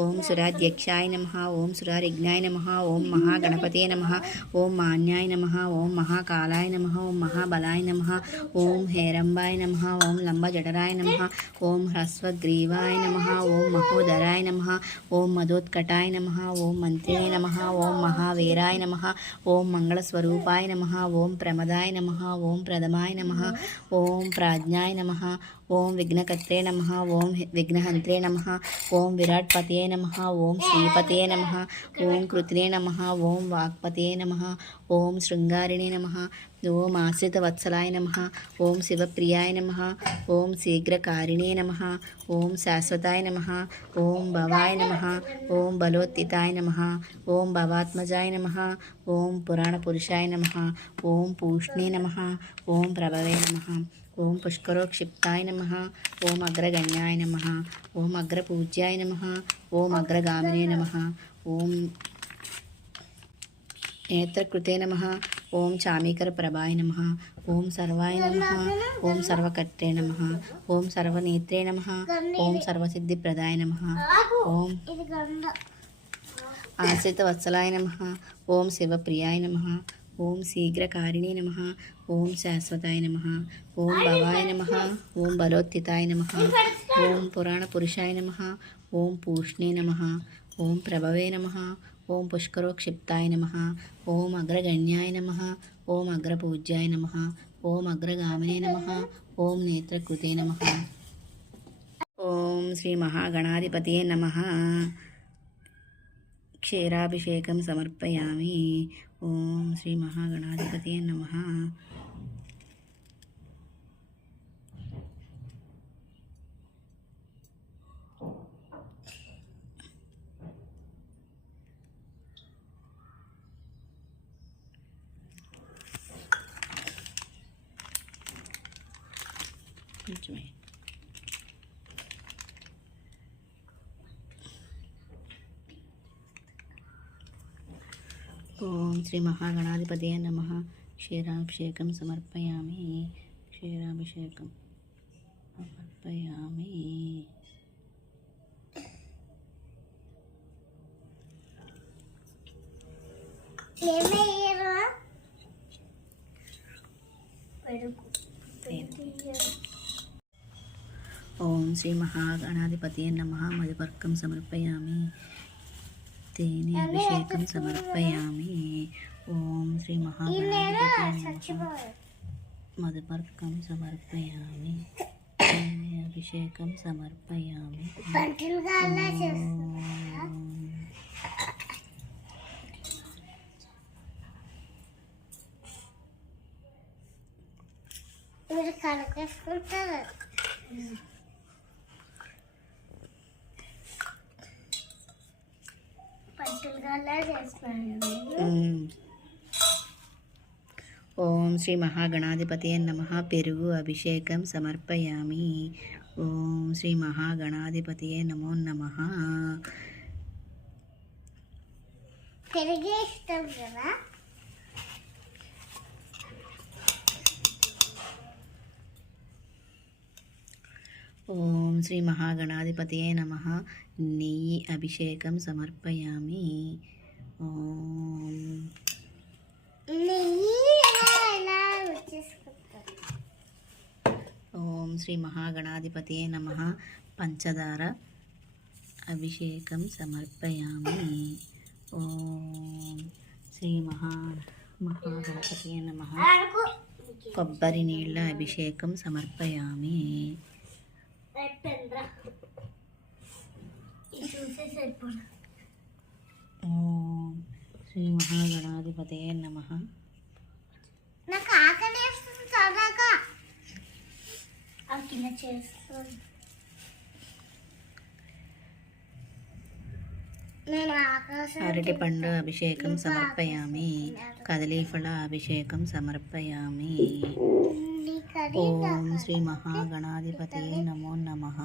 ఓం సురాధ్యక్షాయ నమః. ఓం సురారిఘ్నాయ నమః. ఓం మహాగణపతే నమః. ఓం మాన్యాయ నమః. ఓం మహాకాలాయ నమః. ఓం మహాబలాయ నమః. ఓం హేరంబాయ నమః. ఓం లంబజఠరాయ నమః. ఓం హ్రస్వగ్రీవాయ నమః. ఓం మహోదరాయ నమః. ఓం మదోత్కటాయ నమః. ఓం మంత్రిణే నమః. ఓం మహావీరాయ నమః. ఓం మంగళస్వరూపాయ నమః. ఓం ప్రమదాయ నమః. ఓం ప్రథమాయ నమః. ఓం ప్రాజ్ఞాయ నమః. ఓం విఘ్నకర్త్రే నమః. ఓం విఘ్నహంత్రే నమః. ఓం విరాట్పతే నమః. ఓం శ్రీపతే నమః. ఓం కృత్రే నమః. ఓం వాక్పతే నమః. ఓం శృంగారిణే నమః. ఓం ఆశ్రితవత్సలాయ నమః. ఓం శివప్రియాయ నమః. ఓం శీఘ్రకారిణే నమః. ఓం శాశ్వతాయ నమః. ఓం భవాయ నమః. ఓం బలోత్తితాయ నమః. ఓం భవాత్మజాయ నమః. ఓం పురాణపురుషాయ నమః. ఓం పూష్ణే నమః. ఓం ప్రభవే నమః. ఓం పుష్కరోక్షిప్తాయ నమః. ఓం అగ్రగణ్యాయ నమః. ఓం అగ్రపూజ్యాయ నమః. ఓం అగ్రగామినే నమః. ఓం నేత్రకృతే నమః. ఓం చామీకరప్రభాయ నమః. ఓం సర్వాయ నమః. ఓం సర్వకర్త్రే నమః. ఓం సర్వనేత్రే నమః. ఓం సర్వసిద్ధిప్రదాయ నమః. ఓం ఆశ్రితవత్సలాయ నమః. ఓం శివప్రియాయ నమః. ఓం శీఘ్రకారిణే నమః. ఓం శాశ్వతాయ నమః. ఓం భవాయ నమః. ఓం బలోత్తితాయ నమః. ఓం పురాణపురుషాయ నమః. ఓం పూష్ణే నమః. ఓం ప్రభవే నమః. ఓం పుష్కరోక్షిప్తాయ నమః. ఓం అగ్రగణ్యాయ నమః. ఓం అగ్రపూజ్యాయ నమః. ఓం అగ్రగామినే నమః. ఓం నేత్రకృతే నమః. ఓం శ్రీ మహాగణాధిపతయే నమః. క్షీరాభిషేకం సమర్పయామి. ఓం శ్రీ మహాగణాధిపతయే నమః. కొంచెమే ఓం శ్రీ మహాగణాధిపతయే నమః. క్షీరాభిషేకం సమర్పయామి. క్షీరాభిషేకం సమర్పయామి. ఓం శ్రీ మహాగణాధిపతయే నమః. మధుపర్కం సమర్పయామి. తేనె అభిషేకం సమర్పయామి. ఓం శ్రీ మహాగణాధిపతయే నమః. మధుపర్కం సమర్పయామి. తేనె అభిషేకం సమర్పయామి. మీరు కలకేసుకుంటారు. ఓం శ్రీ మహాగణాధిపతయే నమః. పెరుగు అభిషేకం సమర్పయామి. ఓం శ్రీ మహాగణాధిపతయే నమో నమః. పెరుగు ఇష్టం కదా. ఓం శ్రీ మహాగణాధిపతయే నమః. నెయ్యి అభిషేకం సమర్పయామి. ఓం ఓం శ్రీ మహాగణాధిపతయే నమః. పంచదార అభిషేకం సమర్పయామి. ఓం శ్రీ మహాగణపతయే నమః. కొబ్బరి నీళ్ళ అభిషేకం సమర్పయామి. ఓం శ్రీ మహాగణాధిపతయే నమః. నాకు ఆకలి వేస్తుంది చదాకా కింద చేస్తుంది. అరటిపండు అభిషేకం సమర్పయామి. కదలీఫల అభిషేకం సమర్పయామి. ఓం శ్రీ మహాగణాధిపతయే నమో నమః.